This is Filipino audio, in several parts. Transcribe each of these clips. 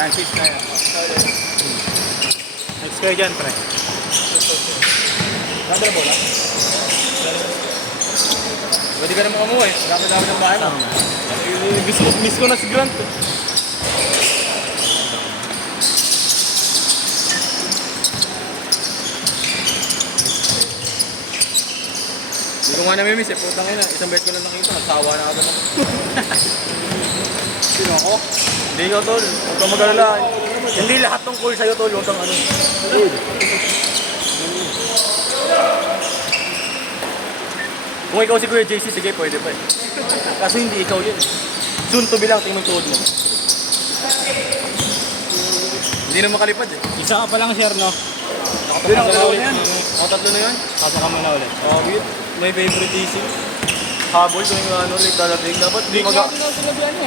Francis kaya. Next kayo dyan, pre. Rubber bola? Pwede ka naman umuwi. Dapat ng bahay mo. Miss ko na si Grant. Hindi ko nga namimiss eh. Putang ina. Isang beses ko lang nakita. Nagsawa na agad ako. Sino ako? Hindi ka, tol. Huwag kang mag-alala. Hindi lahat ng call sa'yo, tol. Huwag kang ano. Kung ikaw si Kuya JC, sige, pwede pa eh. Kaso hindi ikaw yun eh. Soon to be lang, tingnan yung tuhod mo. Hindi na makalipad eh. Isa ka pa lang, sir, no? Hindi na katalo na yan. Nakatatlo na yan. Sasaka mo na ulit. Oh, weird. My favorite DC. Habol kung yung ano, late dadating.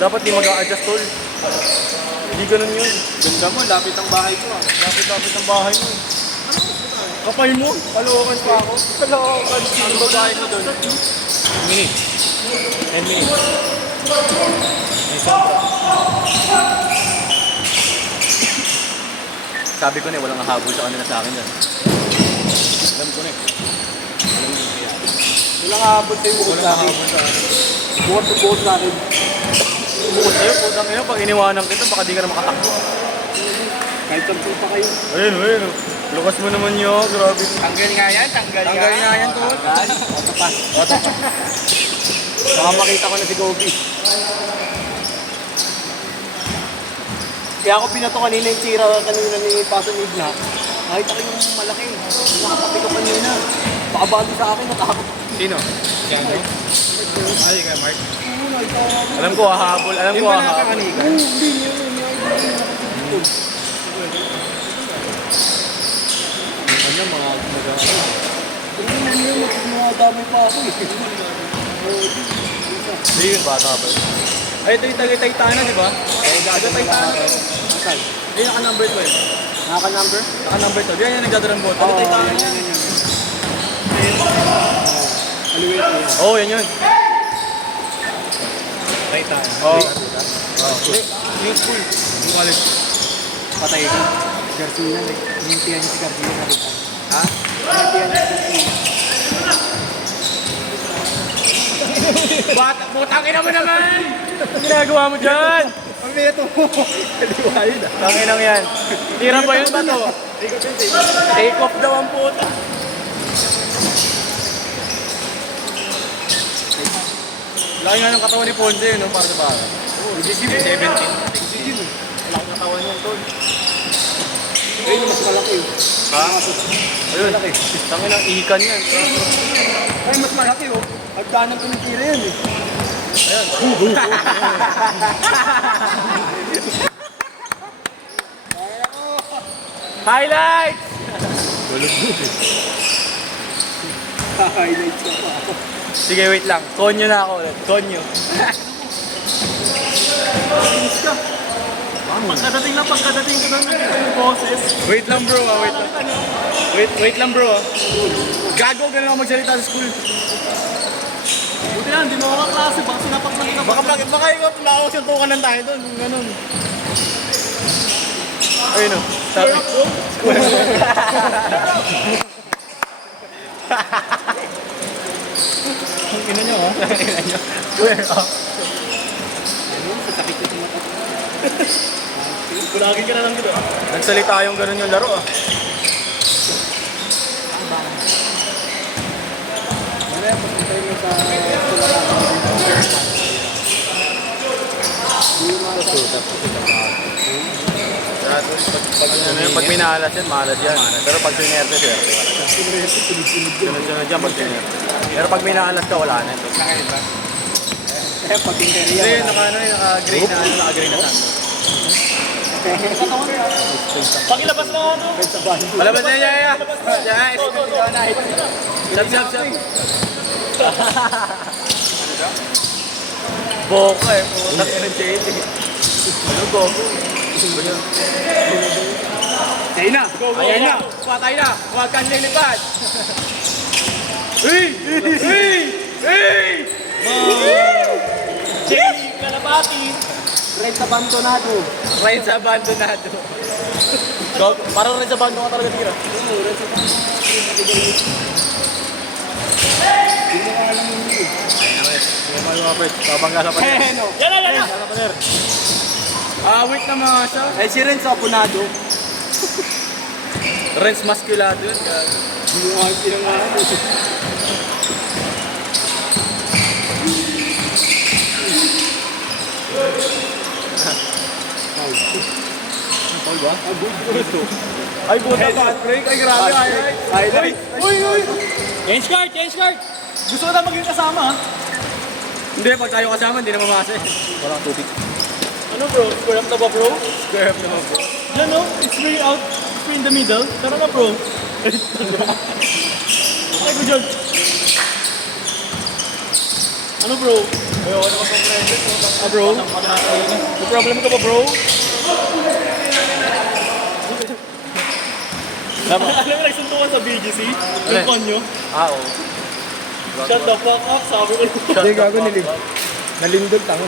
Dapat di mag-a-adjust tol. Hindi ganun yun. Ganda mo, lapit ang bahay ko ah. Lapit-lapit ang bahay mo. Kapay mo, Paluwakan pa ako. Paluwakan. Sino ba bahay mo doon? minutes. 10 minutes. Sabi ko na walang habol sa kanila sa akin yan. Alam ko na eh. Walang habol sa'yo, bukod sa akin. Habol sa akin. Bukod sa akin. Bukod sa'yo, putang ina, pag iniwanan kita, baka di ka na makatakbo. Kahit sampu pa kayo. Ayun. Lukas mo naman yun, grabe. Tanggal nga yan, tanggal nga yan, tol. Otopas. Baka makita ko na si Gobi. Kaya ako pinato kanina yung tira kanina ni Paso Igna. Nakita ko yung malaki. Nakatapi ko kanina. Pakabalo sa akin, natakot. Sino? Ano? Ay, kay Mark. Alam ko hahabol, alam ko hahabol. nakakanigan? Hindi niyo yun. Ano, mga mag-ano? Mga dami pa ako eh. Hindi yun, bata pa. Ay, ito yung Tagaytay-Tana, di ba? Tagaytay-Tana. Saan? Hindi, naka-number 12. Naka-number? Naka-number 12. Yan yung nagdadarambot. Tagaytay-Tana yan. Oo, yan yun. Taytay. Oo. Yung school. Yung college. Patay ka. Garcia, nintihan si Garcia na rin. Ha? Nintihan si Garcia. Bata, putang ina mo naman! Ano ginagawa mo dyan? Ang meto mo. Kaliwain ah. Tanginang yan. Tira ba yun ba to? Take off daw ang puta. Laki nga ng katawan ni Ponce, no? Para sa baka. Oo, 17. Laki ng katawan niyan, tol. Ayun, mas malaki. Ha? Ayun. Tanginang ikan yan. Ay, mas malaki oh. Pagdanan ko ng tira yan eh. Ayun. Highlights! Highlights ko pa. Sige, wait lang. Konyo na ako ulit. Konyo. Finish ka. Pagkadating ko ng boses. Wait lang bro, wait lang. Wait lang bro. Gago, ganun ako magsalita sa school. Buti na, hindi mo ako kaklase. Baka sinapak na kita. Baka ikaw makakasuntukan lang tayo doon. Ganun. Ayun o. Sabi. Ang ina nyo ha? Ang ina nyo. Square up. Ayun, sasakit ko sa mata. Kulagin ka na lang dito. Nagsalita yung ganun yung laro ah. Mamaya, pagpuntahin mo sa Pag minalas yan, malas yan. Pero pag sinerte, swerte. Sunod-sunod yan pag sinerte. Pero pag minalas ka, wala na ito. kaya pag interior. Hindi, naka-gray na, naka-gray na sand. Pakilabas mo ano? Palabas na niya, ya. Yes. Sab. Boka eh, putak ina JD. Ano Goku? Ayun na! Ayan na, patay na, huwag kang lilipad. Hey! Jay Kalabati! Red abandonado. Ryan sa abandonado. Parang rin sa bando ka talaga tira. Oo, red abandonado. Hindi mo alam yun eh. Ayun mga pwede. Babangga sa paner. Eh, no. Yan na, yan na! Sa paner. Awit na mga siya. Eh, si Renz abonado. Renz Masculado yun. Hindi mo alam pinangalan. Paul ba? Ah, good to. Ay, buta pa. Break. Ay, grabe. Ay. Highlight. Uy. Change card, change card! Gusto ko na maging kasama, ha? Hindi, pag tayo kasama, hindi na mamasa eh. Walang tubig. Ano bro? Square up na ba bro? Square up naman po. Yan no? It's very out, it's in the middle. Tara na bro. Ay ko dyan. Ano bro? Ayoko na mag-compression. Ah bro? May problem ka ba bro? Alam mo, nagsuntukan sa BGC? Yung konyo? Ah, oo. Shut the fuck up, sabi ko. Hindi, gago nilig. Nalindol tango.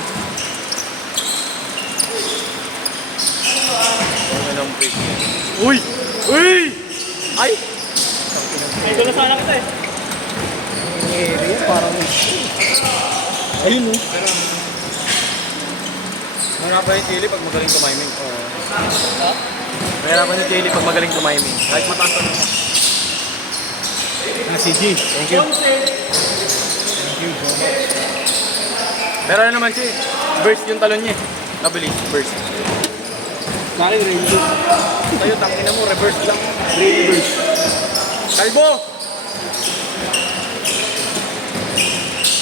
Ano ng break yan? Uy! Uy! Ay! Ay, ito na sana kita eh. Parang... Ayun no? Mahirapan yung chili pag magaling tumiming. Mahirapan yung chili pag magaling tumiming. Kahit mataas na naman. CG. Thank you. Pero ano naman siya, burst yung talon niya. Nabilis, burst. Sa akin, Renzo. Tayo, tangina mo, reverse lang. Reverse. Kalbo!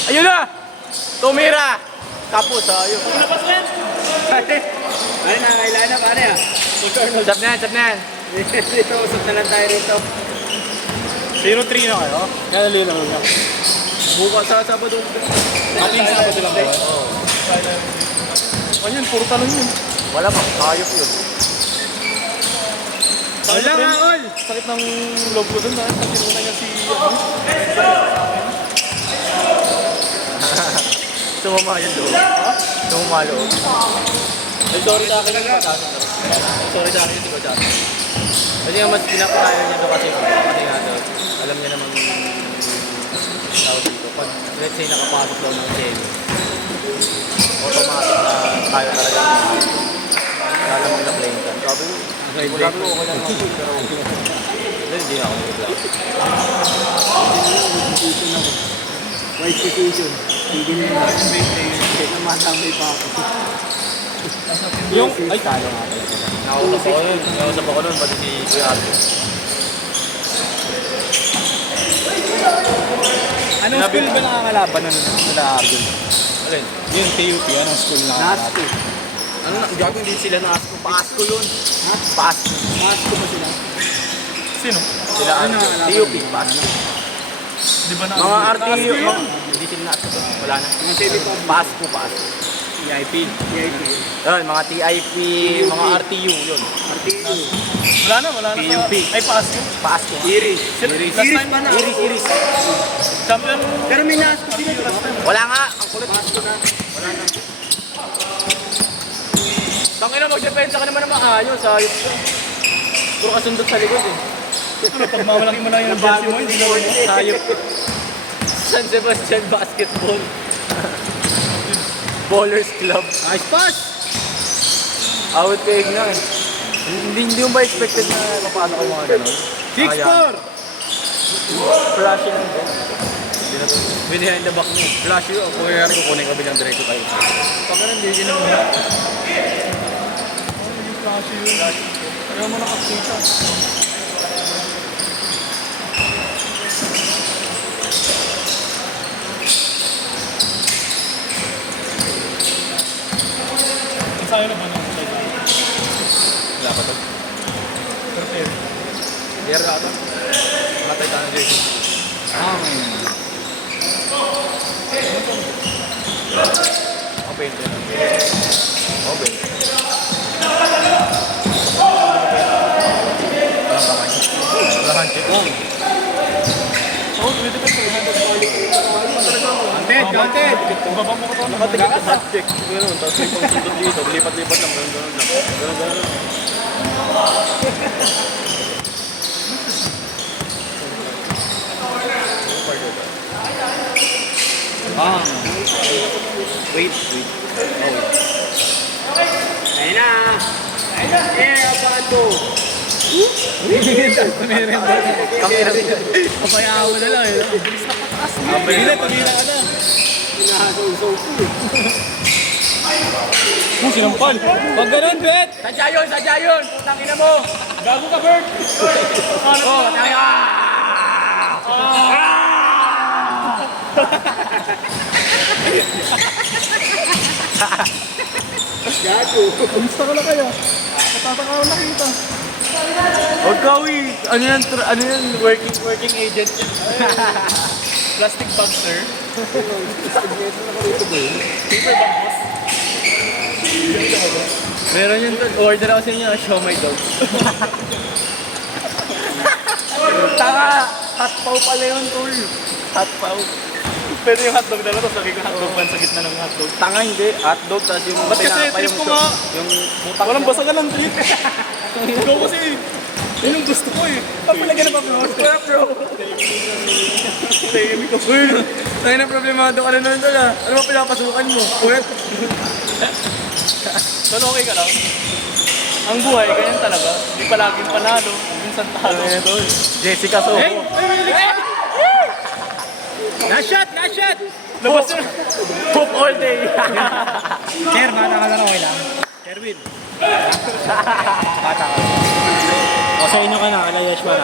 Ayun na! Tumira! Tapos, ayun. Labas na yan! Ay na, kailangan na, pare ah. Sab na yan, sab na yan. Dito, usap na lang tayo rito. 0-3 na kayo. Yan, alin naman na. Bukas sa Sabado. Ating Sabado lang ba? Ano yun, puro talon yun. Wala pa, hayop yun. Wala nga, all! Sakit ng loob ko dun ha. Tinuna niya si... Sumama yun doon. Sumama loob. Ay, sorry sa akin yung pataas. Sorry sa akin yung tigo dati. Kasi nga mas pinapakayo niya doon kasi nga doon. Alam niya naman tawag dito. Pag let's say nakapasok daw ng jelly, automatic na tayo talaga. Alam mo na playing ka. Sabi ko, sabi ko okay lang ako. Pero hindi na ako nag-vlog. Vice Vacation. Hindi na yun. Kaya matambay pa ako. Yung, ay, talo nga tayo. Nakausap ako yun. Nakausap ako nun, pati si Kuya Arthur. anong school ba nakakalaban nun nila Arjun? Alin? Yung TUP, anong school na? Nasko. Ano na? Gago hindi sila naasko. Paasko yun. Paasko. Nasko ba sila? Sino? Sila ano? TUP. Paasko. Di ba na? Mga RTU. Naasko yun? Hindi sila naasko. Wala na. Mga semi-pop. Paasko. Paasko. TIP. VIP. Yun, mga TIP, mga RTU yun. RTU. Wala na, wala na. TUP. Ay, pasko. Paasko. Iris. Last time pa na. Iris. Champion. Pero may Nasko sila, di ba? Wala nga. Ang kulit. Nasko na. Tangina, magdepensa ka naman ng maayos. Ayos ka. Puro kasundot sa likod eh. Pag mamalaki mo lang yung jersey mo, hindi na mo. Hayop. San Sebastian Basketball. Ballers Club. Nice pass! Out peg na eh. Hindi mo ba expected na mapasok yung mga gano'n? 6-4! Flashy lang din. Hindi na to. Behind the back mo. Flashy yun. Kung kaya rin kukunin ka biglang diretso tayo. Pag ganun, hindi din naman. Flashy yun. Ayaw mo nakakita. Sa'yo na ba nung sa'yo? Wala pa to. Prepare. Diyan ka ito. Matay tayo ng jersey. Open. Open. Wala check. Oh, pwede ka 300 Content! Babang mo ko to. Nakatingin sa hot check. Ganun, tapos may pang sundot dito, lipat-lipat lang, ganun lang. Ganun lang. Ah. Wait. Ayun na. Abato. Kapayaan mo na lang eh. Tumila ka na. Inahasaw-saw ko eh. Sinampal. Pag ganun, Bet! Sadya yun! Putang ina mo! Gago ka, Bert! Oh, tayo! Gago. Kamusta ka na kaya? Natataka ko nakita. Huwag ka, uy! Ano yan? Working agent yan. Plastic bag, sir. Meron yun tol. Order ako sa inyo, show my dog. Tanga! Hotpaw pala yun, tol. Hotpaw. Pero yung hotdog na lang, tapos lagay ko hotdog pan sa gitna ng hotdog. Tanga hindi. Hotdog, tapos yung Ba't kasi tinapa, trip ko nga? yung putang. Walang basa ka lang, trip. Ikaw kasi, yun yung gusto ko eh. Papalagyan na pa, bro. Wala, bro. Tahimik ka. Uy, tayo na problemado ka na nun, tol ah. Ano ba pinapasukan mo? Ulit. Tol, okay ka lang? Ang buhay, ganyan talaga. Hindi palaging panalo. Minsan talo. Jessica Soho. Hey! Na-shot! Labas na. Poop all day. Sir, bata ka na okay lang. Erwin. Bata ka. O sa inyo ka na, kala Yash na.